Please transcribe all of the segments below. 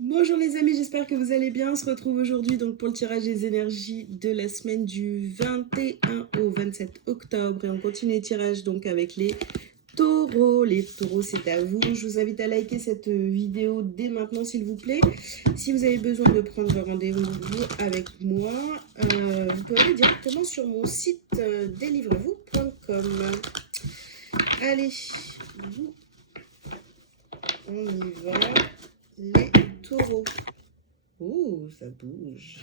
Bonjour les amis, j'espère que vous allez bien. On se retrouve aujourd'hui donc pour le tirage des énergies de la semaine du 21 au 27 octobre. Et on continue les tirages donc avec les taureaux. Les taureaux, c'est à vous. Je vous invite à liker cette vidéo dès maintenant s'il vous plaît. Si vous avez besoin de prendre rendez-vous avec moi, vous pouvez aller directement sur mon site delivrevous.com. Allez, on y va. Les taureaux. Oh, ça bouge.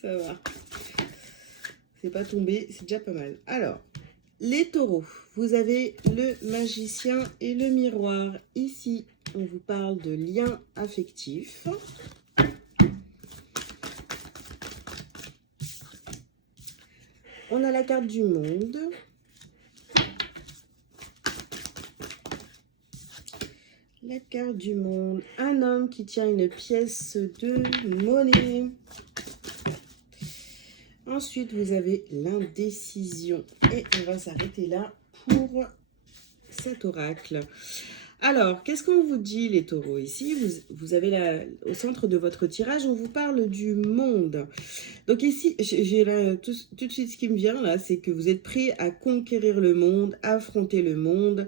Ça va. C'est pas tombé, c'est déjà pas mal. Alors, les taureaux, vous avez le magicien et le miroir. Ici, on vous parle de lien affectif. On a la carte du monde. La carte du monde. Un homme qui tient une pièce de monnaie. Ensuite, vous avez l'indécision. Et on va s'arrêter là pour cet oracle. Alors, qu'est-ce qu'on vous dit, les taureaux? Ici, vous avez au centre de votre tirage, on vous parle du monde. Donc ici, j'ai là tout de suite ce qui me vient, là, c'est que vous êtes prêts à conquérir le monde, affronter le monde.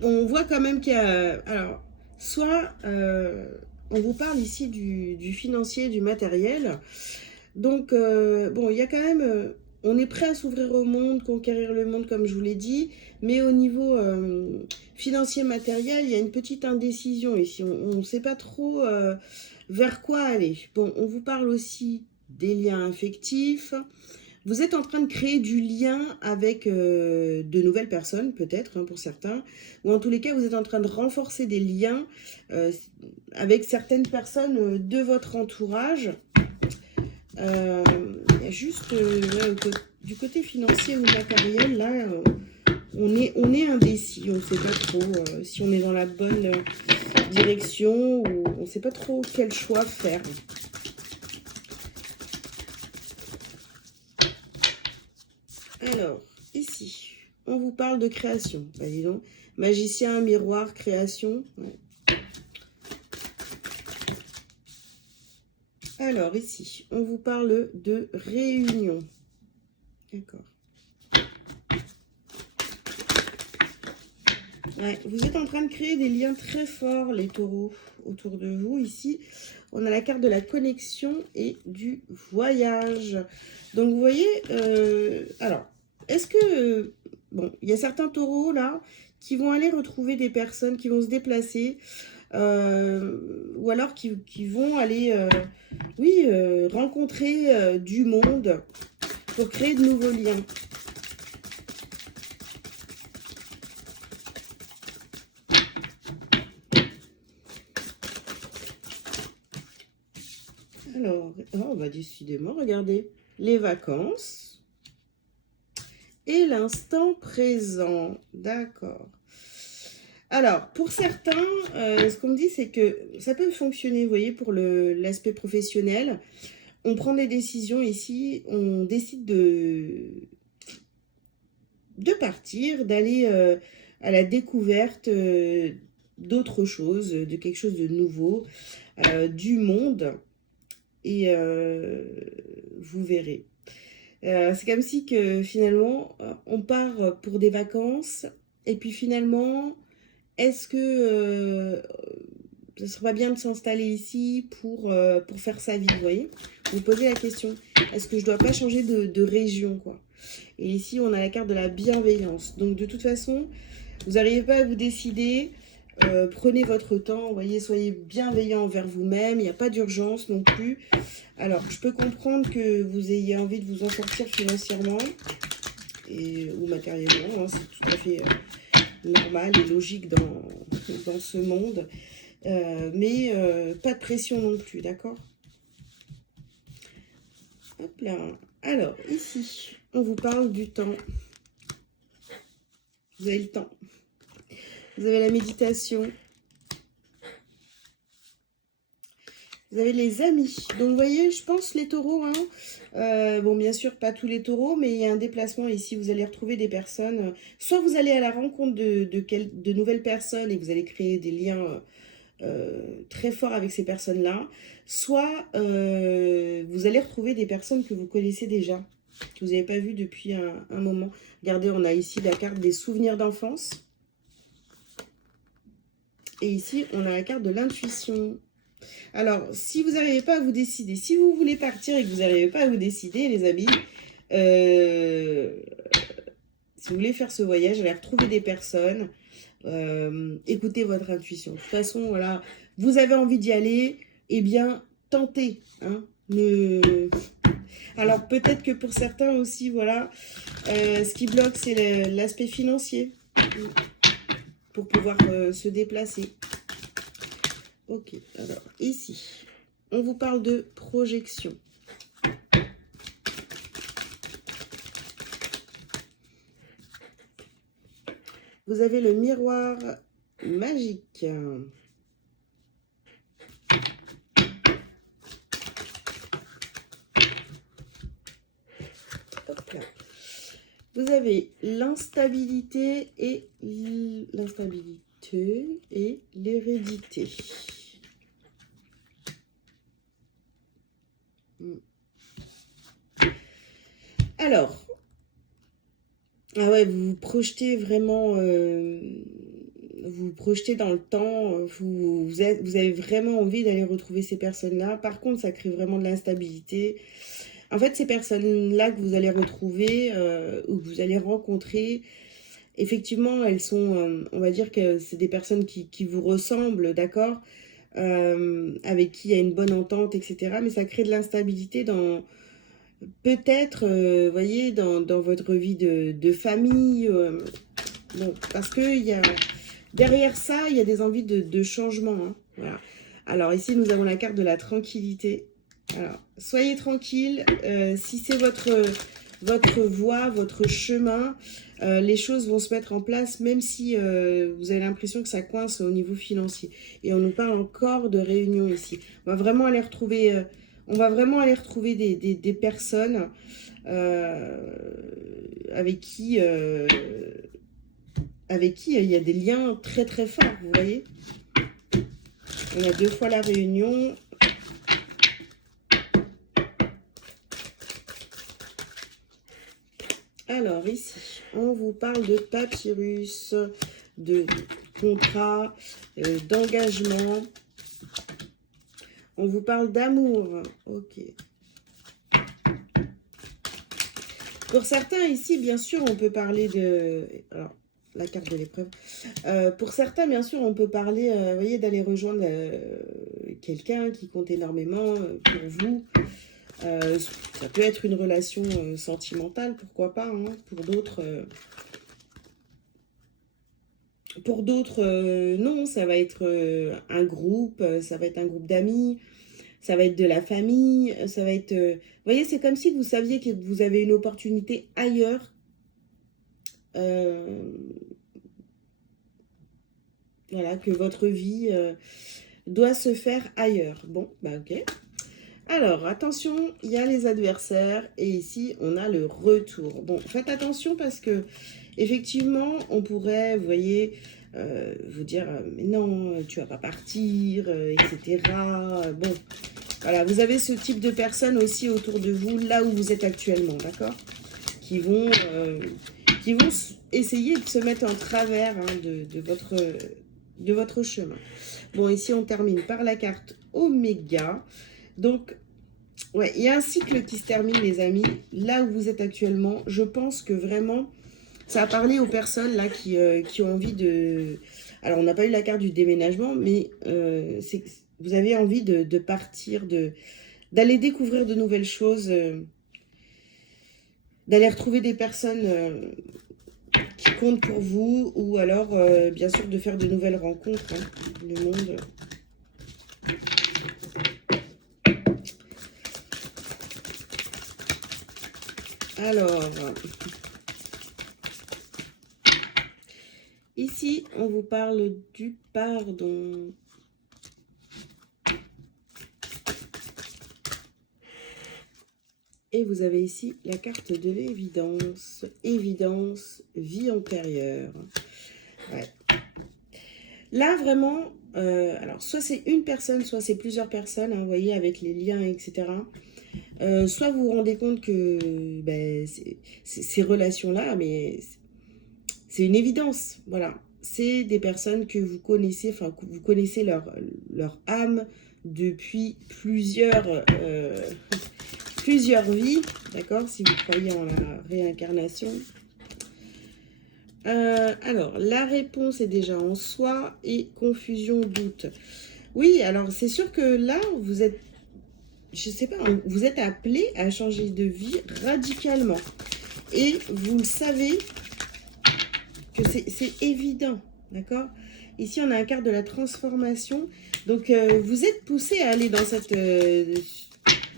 On voit quand même qu'il y a... Alors, soit on vous parle ici du financier, du matériel. Donc, bon, il y a quand même... on est prêt à s'ouvrir au monde, conquérir le monde, comme je vous l'ai dit. Mais au niveau financier, matériel, il y a une petite indécision ici. On ne sait pas trop vers quoi aller. Bon, on vous parle aussi des liens affectifs. Vous êtes en train de créer du lien avec de nouvelles personnes, peut-être, hein, pour certains. Ou en tous les cas, vous êtes en train de renforcer des liens avec certaines personnes de votre entourage. Il y a juste du côté financier ou matériel, là, on est indécis. On ne sait pas trop si on est dans la bonne direction ou on ne sait pas trop quel choix faire. Alors, ici, on vous parle de création. Bah, dis donc, magicien, miroir, création. Ouais. Alors, ici, on vous parle de réunion. D'accord. Ouais, vous êtes en train de créer des liens très forts, les taureaux, autour de vous. Ici, on a la carte de la connexion et du voyage. Donc, vous voyez, alors, est-ce que... bon, il y a certains taureaux, là, qui vont aller retrouver des personnes, qui vont se déplacer, ou alors qui vont aller, oui, rencontrer du monde pour créer de nouveaux liens. Alors, oh, bah décidément, regardez, les vacances et l'instant présent. D'accord. Alors, pour certains, ce qu'on me dit, c'est que ça peut fonctionner, vous voyez, pour l'aspect professionnel. On prend des décisions ici, on décide de partir, d'aller à la découverte d'autre chose, de quelque chose de nouveau, du monde. Et vous verrez. C'est comme si que finalement, on part pour des vacances. Et puis finalement, est-ce que ce serait pas bien de s'installer ici pour faire sa vie, vous voyez? Vous posez la question, est-ce que je dois pas changer de région, quoi? Et ici, on a la carte de la bienveillance. Donc, de toute façon, vous n'arrivez pas à vous décider. Prenez votre temps, voyez, soyez bienveillant envers vous-même. Il n'y a pas d'urgence non plus. Alors, je peux comprendre que vous ayez envie de vous en sortir financièrement ou matériellement. Hein, c'est tout à fait normal et logique dans ce monde. Mais pas de pression non plus, d'accord? Hop là. Alors, ici, on vous parle du temps. Vous avez le temps. Vous avez la méditation. Vous avez les amis. Donc, vous voyez, je pense les taureaux, hein. Bon, bien sûr, pas tous les taureaux, mais il y a un déplacement ici. Vous allez retrouver des personnes. Soit vous allez à la rencontre de nouvelles personnes et vous allez créer des liens très forts avec ces personnes-là. Soit vous allez retrouver des personnes que vous connaissez déjà, que vous n'avez pas vues depuis un moment. Regardez, on a ici la carte des souvenirs d'enfance. Et ici, on a la carte de l'intuition. Alors, si vous n'arrivez pas à vous décider, si vous voulez partir et que vous n'arrivez pas à vous décider, les amis, si vous voulez faire ce voyage, allez retrouver des personnes, écoutez votre intuition. De toute façon, voilà, vous avez envie d'y aller, eh bien, tentez. Hein, Alors, peut-être que pour certains aussi, voilà, ce qui bloque, c'est l'aspect financier pour pouvoir se déplacer. Ok, alors ici, on vous parle de projection. Vous avez le miroir magique. Hop là. Vous avez l'instabilité et l'hérédité. Alors, ah ouais, vous vous projetez vraiment, vous vous projetez dans le temps, vous avez vraiment envie d'aller retrouver ces personnes-là. Par contre, ça crée vraiment de l'instabilité. En fait, ces personnes-là que vous allez retrouver ou que vous allez rencontrer, effectivement, elles sont, on va dire que c'est des personnes qui vous ressemblent, d'accord, avec qui il y a une bonne entente, etc. Mais ça crée de l'instabilité dans, peut-être, voyez, dans votre vie de famille. Bon, parce que derrière ça, il y a des envies de changement. Hein, voilà. Alors ici, nous avons la carte de la tranquillité. Alors, soyez tranquille. Si c'est votre voie, votre chemin, les choses vont se mettre en place, même si vous avez l'impression que ça coince au niveau financier. Et on nous parle encore de réunion ici. On va vraiment aller retrouver, des personnes avec qui il y a des liens très très forts, vous voyez. On a 2 fois la réunion. Alors ici, on vous parle de papyrus, de contrat, d'engagement. On vous parle d'amour. Ok. Pour certains ici, bien sûr, on peut parler de... Alors, la carte de l'épreuve. Pour certains, bien sûr, on peut parler, vous voyez, d'aller rejoindre quelqu'un qui compte énormément pour vous. Ça peut être une relation sentimentale, pourquoi pas, hein. Pour d'autres, non, ça va être un groupe, ça va être un groupe d'amis, ça va être de la famille, ça va être... vous voyez, c'est comme si vous saviez que vous avez une opportunité ailleurs. Voilà, que votre vie doit se faire ailleurs. Bon, bah ok. Alors, attention, il y a les adversaires et ici, on a le retour. Bon, faites attention parce que, effectivement, on pourrait, vous voyez, vous dire, mais non, tu vas pas partir, etc. Bon, voilà, vous avez ce type de personnes aussi autour de vous, là où vous êtes actuellement, d'accord, qui vont essayer de se mettre en travers hein, de votre chemin. Bon, ici, on termine par la carte Oméga. Donc, ouais, il y a un cycle qui se termine, les amis. Là où vous êtes actuellement, je pense que vraiment, ça a parlé aux personnes là qui ont envie de... Alors, on n'a pas eu la carte du déménagement, mais vous avez envie de partir, d'aller découvrir de nouvelles choses, d'aller retrouver des personnes qui comptent pour vous, ou alors, bien sûr, de faire de nouvelles rencontres. Hein, le monde... Alors, ici, on vous parle du pardon. Et vous avez ici la carte de l'évidence. Évidence, vie antérieure. Ouais. Là, vraiment, alors soit c'est une personne, soit c'est plusieurs personnes, hein, vous voyez, avec les liens, etc. Soit vous vous rendez compte que ben, ces relations-là, mais c'est une évidence, voilà. C'est des personnes que vous connaissez, enfin, que vous connaissez leur âme depuis plusieurs vies, d'accord, si vous croyez en la réincarnation. Alors, la réponse est déjà en soi et confusion, doute. Oui, alors c'est sûr que là, vous êtes, je sais pas, vous êtes appelé à changer de vie radicalement. Et vous le savez que c'est évident, d'accord? Ici, on a un quart de la transformation. Donc, vous êtes poussé à aller dans cette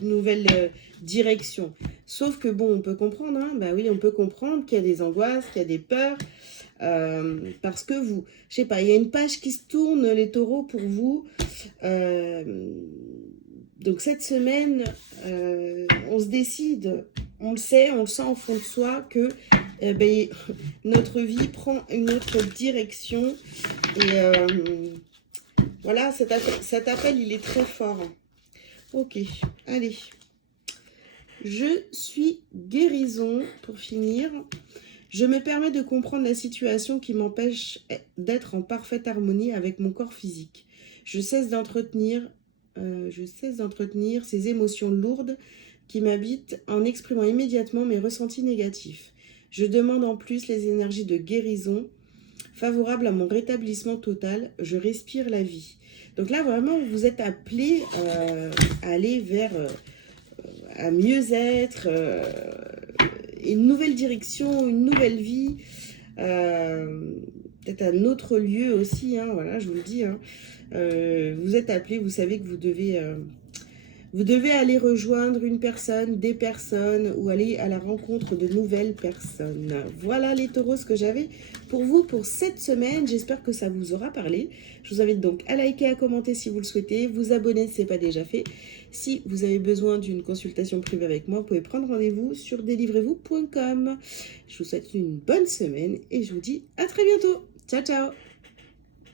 nouvelle direction. Sauf que, bon, on peut comprendre, hein, bah oui, on peut comprendre qu'il y a des angoisses, qu'il y a des peurs. Parce que vous, je sais pas, il y a une page qui se tourne, les taureaux, pour vous. Donc cette semaine, on se décide, on le sait, on le sent au fond de soi que ben, notre vie prend une autre direction. Et voilà, cet appel, il est très fort. Ok, allez. Je suis guérison, pour finir. Je me permets de comprendre la situation qui m'empêche d'être en parfaite harmonie avec mon corps physique. Je cesse d'entretenir ces émotions lourdes qui m'habitent en exprimant immédiatement mes ressentis négatifs. Je demande en plus les énergies de guérison favorables à mon rétablissement total. Je respire la vie. Donc là, vraiment, vous êtes appelé à aller vers un mieux-être, une nouvelle direction, une nouvelle vie, peut-être un autre lieu aussi, hein, voilà, je vous le dis. Hein. Vous êtes appelé, vous savez que vous devez aller rejoindre une personne, des personnes, ou aller à la rencontre de nouvelles personnes. Voilà les taureaux, ce que j'avais pour vous pour cette semaine. J'espère que ça vous aura parlé. Je vous invite donc à liker, à commenter si vous le souhaitez, vous abonner si ce n'est pas déjà fait. Si vous avez besoin d'une consultation privée avec moi, vous pouvez prendre rendez-vous sur delivrez-vous.com. Je vous souhaite une bonne semaine et je vous dis à très bientôt. Ciao, ciao!